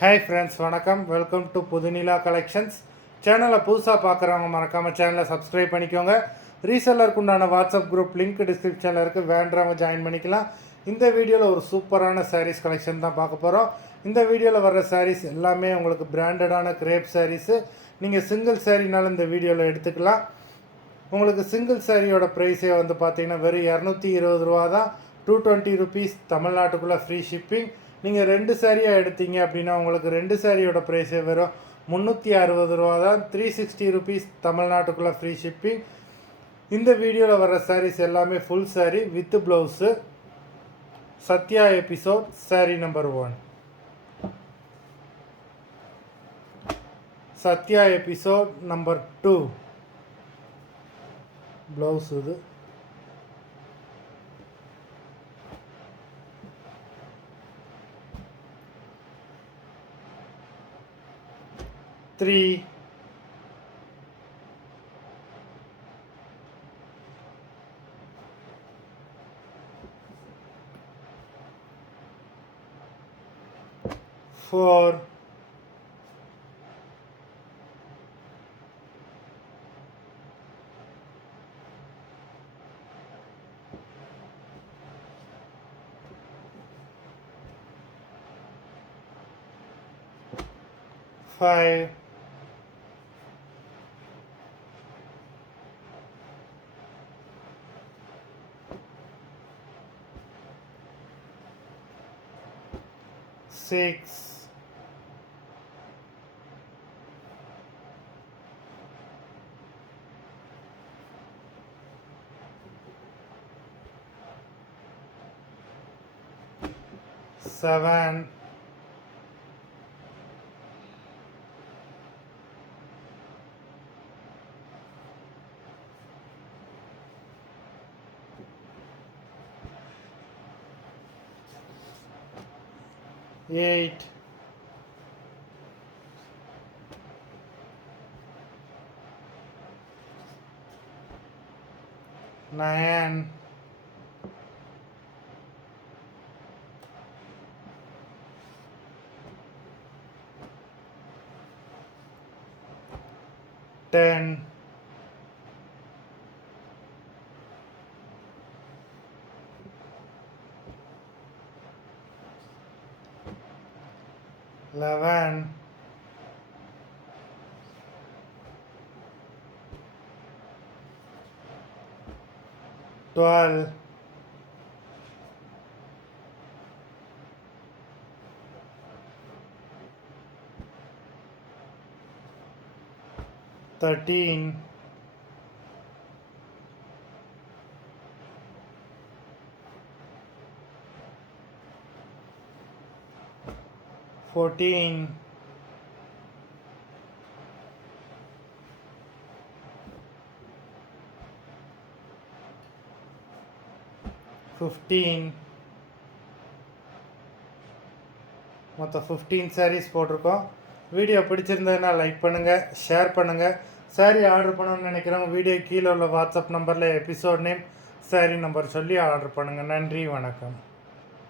Hi friends, வணக்கம். Welcome to Puthunila collections. சேனலை புதுசாக பார்க்குறவங்க மறக்காமல் சேனலை சப்ஸ்கிரைப் பண்ணிக்கோங்க. ரீசெல்லருக்கு உண்டான வாட்ஸ்அப் குரூப் லிங்க் டிஸ்கிரிப்ஷனில் இருக்குது, வேண்டவங்க ஜாயின் பண்ணிக்கலாம். இந்த வீடியோவில் ஒரு சூப்பரான சாரீஸ் கலெக்ஷன் தான் பார்க்க போகிறோம். இந்த வீடியோவில் வர்ற சாரீஸ் எல்லாமே உங்களுக்கு பிராண்டடான கிரேப் சாரீஸு. நீங்கள் சிங்கிள் சாரீனாலும் இந்த வீடியோவில் எடுத்துக்கலாம். உங்களுக்கு சிங்கிள் சாரியோட ப்ரைஸே வந்து பார்த்தீங்கன்னா வெறும் 220 ரூபா தான். 220 ருபீஸ் தமிழ்நாட்டுக்குள்ளே ஃப்ரீ ஷிப்பிங். நீங்கள் 2 சாரியாக எடுத்தீங்க அப்படின்னா உங்களுக்கு 2 சாரியோட ப்ரைஸே வெறும் 360 ரூபா தான். 360 ருபீஸ் தமிழ்நாட்டுக்குள்ளே ஃப்ரீ ஷிப்பிங். இந்த வீடியோவில் வர சாரீஸ் எல்லாமே ஃபுல் சாரீ வித் ப்ளவுஸு. சத்யா எபிசோட் சாரீ நம்பர் 1. சத்யா எபிசோட் நம்பர் 2 ப்ளவுஸ் இது. Three, four, five, six, seven, 8, 9, 10, 11, 12, 13, 14, 15. மொத்தம் 15 சாரீஸ் போட்டிருக்கோம். வீடியோ பிடிச்சிருந்ததுன்னா லைக் பண்ணுங்கள், ஷேர் பண்ணுங்கள். சாரீ ஆர்டர் பண்ணணும்னு நினைக்கிறவங்க வீடியோ கீழே உள்ள வாட்ஸ்அப் நம்பரில் எபிசோட் நேம், சாரீ நம்பர் சொல்லி ஆர்டர் பண்ணுங்கள். நன்றி, வணக்கம்.